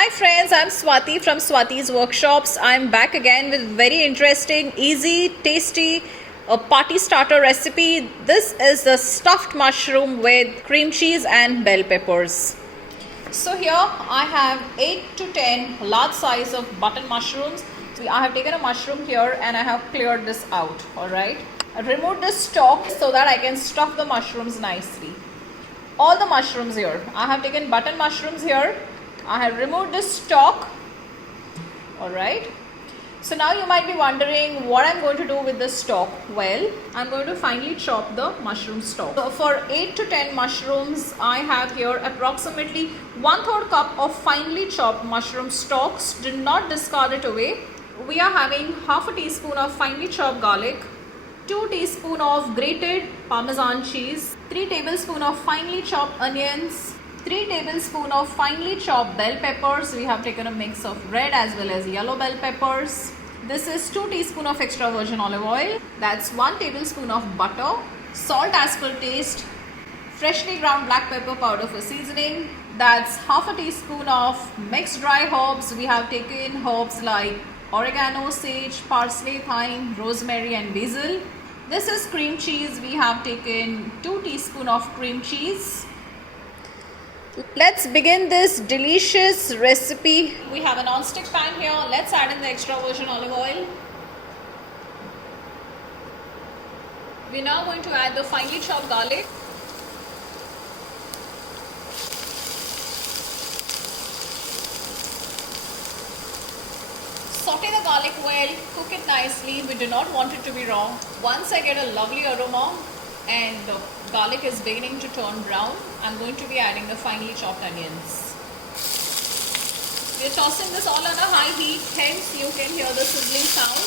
Hi friends, I'm Swati from Swati's Workshops. I'm back again with very interesting, easy, tasty party starter recipe. This is the stuffed mushroom with cream cheese and bell peppers. So here I have 8 to 10 large size of button mushrooms. So I have taken a mushroom here and I have cleared this out. Alright. I removed the stalk so that I can stuff the mushrooms nicely. All the mushrooms here. I have taken button mushrooms here. I have removed the stalk. Alright. So now you might be wondering what I'm going to do with the stalk. Well, I'm going to finely chop the mushroom stalk. So for 8 to 10 mushrooms, I have here approximately 1/3 cup of finely chopped mushroom stalks. Do not discard it away. We are having half a teaspoon of finely chopped garlic, 2 teaspoons of grated Parmesan cheese, 3 tablespoons of finely chopped onions, 3 tablespoons of finely chopped bell peppers. We have taken a mix of red as well as yellow bell peppers. This is 2 teaspoons of extra virgin olive oil. That's 1 tablespoon of butter. Salt as per taste. Freshly ground black pepper powder for seasoning. That's half a teaspoon of mixed dry herbs. We have taken herbs like oregano, sage, parsley, thyme, rosemary and basil. This is cream cheese. We have taken 2 teaspoons of cream cheese. Let's begin this delicious recipe. We have a non-stick pan here. Let's add in the extra virgin olive oil. We're now going to add the finely chopped garlic. Saute the garlic well, cook it nicely. We do not want it to be raw. Once I get a lovely aroma and the garlic is beginning to turn brown, I'm going to be adding the finely chopped onions. We're tossing this all on a high heat, hence you can hear the sizzling sound.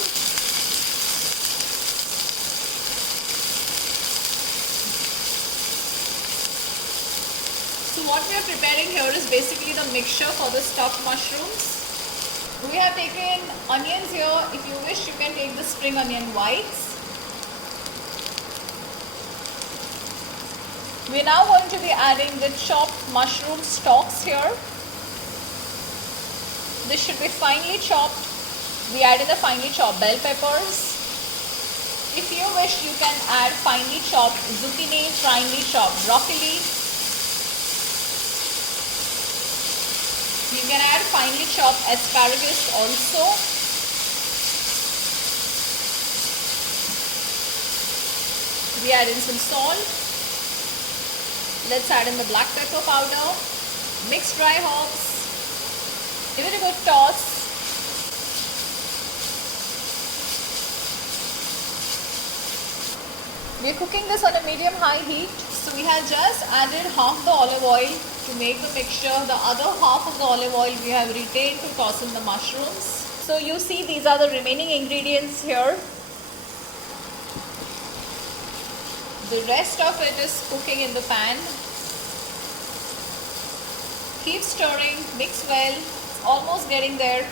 So what we are preparing here is basically the mixture for the stuffed mushrooms. We have taken onions here. If you wish, you can take the spring onion whites. We are now going to be adding the chopped mushroom stalks here. This should be finely chopped. We add in the finely chopped bell peppers. If you wish, you can add finely chopped zucchini, finely chopped broccoli. You can add finely chopped asparagus also. We add in some salt. Let's add in the black pepper powder, mixed dry herbs, give it a good toss. We are cooking this on a medium-high heat. So we have just added half the olive oil to make the mixture. The other half of the olive oil we have retained to toss in the mushrooms. So you see these are the remaining ingredients here. The rest of it is cooking in the pan. Keep stirring, mix well, it's almost getting there.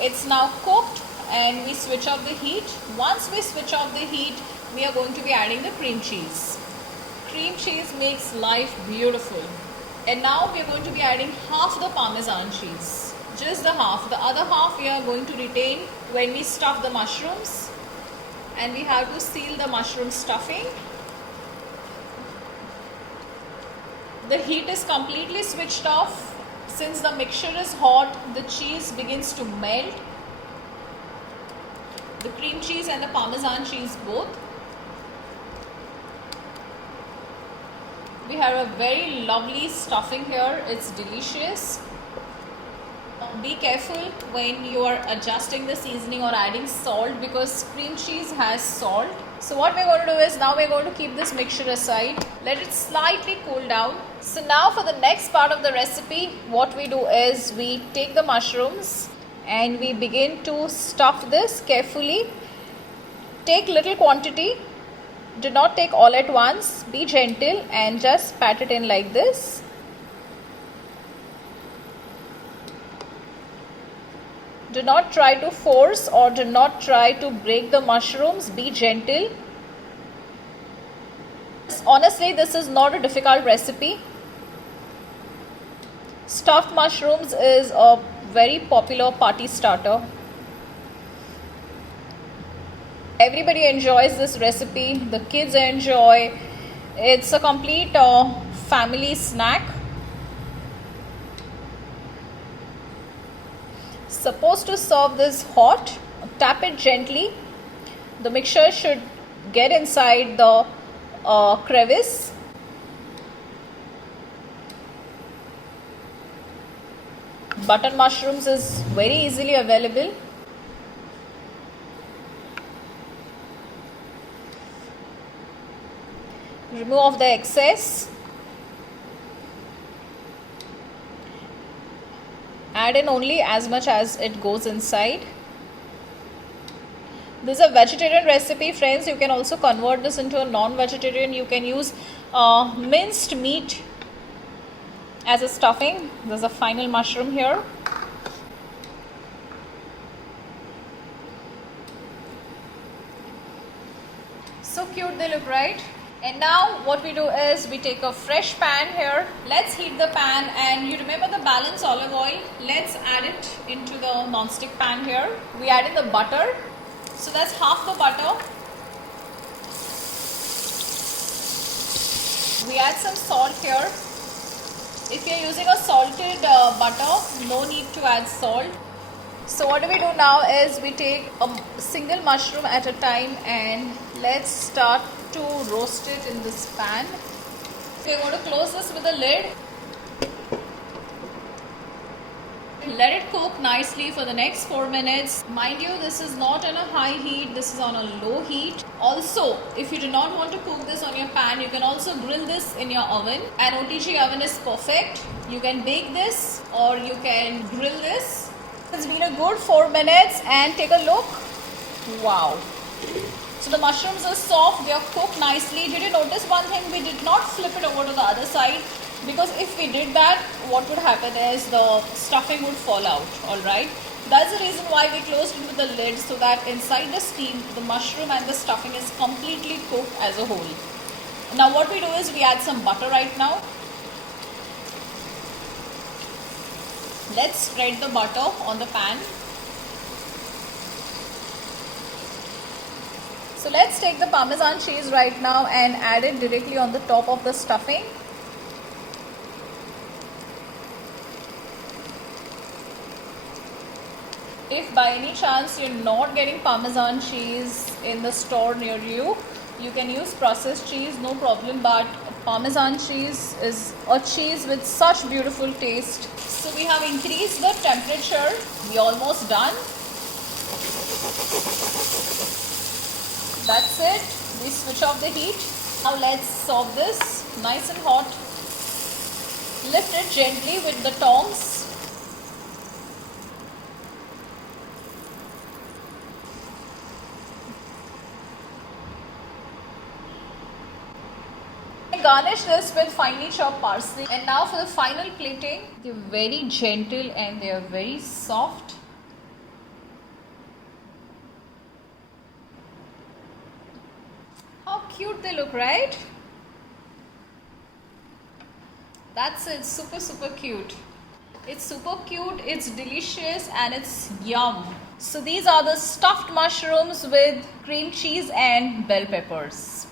It's now cooked and we switch off the heat. Once we switch off the heat, we are going to be adding the cream cheese. Cream cheese makes life beautiful. And now we are going to be adding half the Parmesan cheese. Just the half. The other half we are going to retain when we stuff the mushrooms. And we have to seal the mushroom stuffing. The heat is completely switched off. Since the mixture is hot, the cheese begins to melt. The cream cheese and the Parmesan cheese both. We have a very lovely stuffing here. It's delicious. Be careful when you are adjusting the seasoning or adding salt because cream cheese has salt. So what we're going to do is now we're going to keep this mixture aside. Let it slightly cool down. So now for the next part of the recipe, what we do is we take the mushrooms and we begin to stuff this carefully. Take little quantity. Do not take all at once. Be gentle and just pat it in like this. Do not try to force or do not try to break the mushrooms. Be gentle. Honestly, this is not a difficult recipe. Stuffed mushrooms is a very popular party starter. Everybody enjoys this recipe. The kids enjoy. It's a complete family snack. Supposed to serve this hot. Tap it gently. The mixture should get inside the crevice. Button mushrooms is very easily available. Remove off the excess. Add in only as much as it goes inside. This is a vegetarian recipe, friends. You can also convert this into a non-vegetarian. You can use minced meat as a stuffing. There's a final mushroom here. So cute they look, right? And now what we do is we take a fresh pan here. Let's heat the pan, and you remember the balance olive oil. Let's add it into the non-stick pan here. We add in the butter. So that's half the butter. We add some salt here. If you're using a salted butter, no need to add salt. So what do we do now is we take a single mushroom at a time, and let's start to roast it in this pan. So you're going to close this with a lid. Let it cook nicely for the next 4 minutes. Mind you, this is not on a high heat, this is on a low heat. Also, if you do not want to cook this on your pan, you can also grill this in your oven. An OTG oven is perfect. You can bake this or you can grill this. It's been a good 4 minutes, and take a look. Wow. So the mushrooms are soft, they are cooked nicely. Did you notice one thing? We did not flip it over to the other side, because if we did that, what would happen is the stuffing would fall out. Alright, that's the reason why we closed it with the lid, so that inside the steam, the mushroom and the stuffing is completely cooked as a whole. Now what we do is we add some butter right now. Let's spread the butter on the pan. So let's take the Parmesan cheese right now and add it directly on the top of the stuffing. If by any chance you're not getting Parmesan cheese in the store near you, you can use processed cheese, no problem, but Parmesan cheese is a cheese with such beautiful taste. So we have increased the temperature. We're almost done. That's it. We switch off the heat. Now let's serve this nice and hot. Lift it gently with the tongs. Garnish this with finely chopped parsley. And now for the final plating. They're very gentle and they are very soft. How cute they look, right? That's it. Super cute. It's super cute, it's delicious, and it's yum. So these are the stuffed mushrooms with cream cheese and bell peppers.